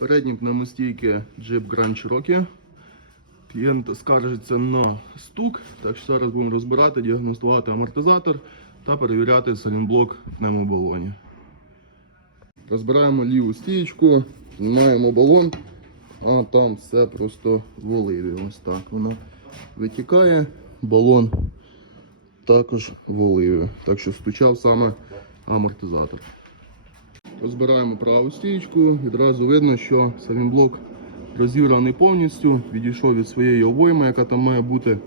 Передні пневмостійки Jeep Grand Cherokee. Клієнт скаржиться на стук, так що зараз будемо розбирати, діагностувати амортизатор та перевіряти салінблок в пневмобалоні. Розбираємо ліву стієчку, знімаємо балон, а там все просто в оливі. Ось так воно витікає, балон також в оливі, так що стучав саме амортизатор. Розбираємо праву стієчку, відразу видно, що салінблок розібраний повністю, відійшов від своєї обойми, яка там має бути.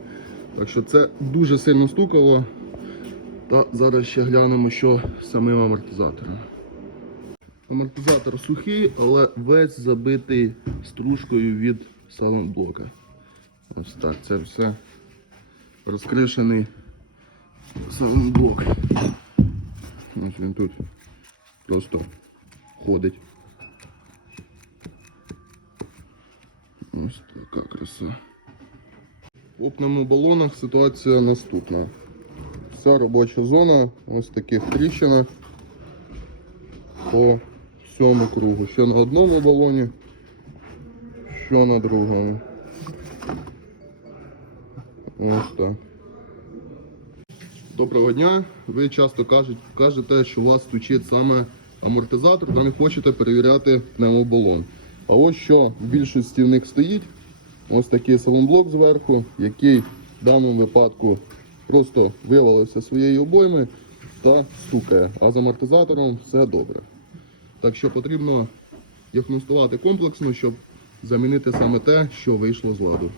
Так що це дуже сильно стукало. Та зараз ще глянемо, що з самим амортизатором. Амортизатор сухий, але весь забитий стружкою від саленблока. Ось так, це все розкришений саленблок. Ось він тут просто ходить. Ось така краса. У пневмобалонах ситуація наступна. Вся робоча зона ось таких тріщинах по всьому кругу. Що на одному балоні, що на другому. Ось так. Доброго дня. Ви часто кажете, що у вас стучить саме амортизатор, та не хочете перевіряти пневмобалон. А ось що в більшості в них стоїть. Ось такий салонблок зверху, який в даному випадку просто вивалився своєї обойми та стукає. А з амортизатором все добре. Так що потрібно діагностувати комплексно, щоб замінити саме те, що вийшло з ладу.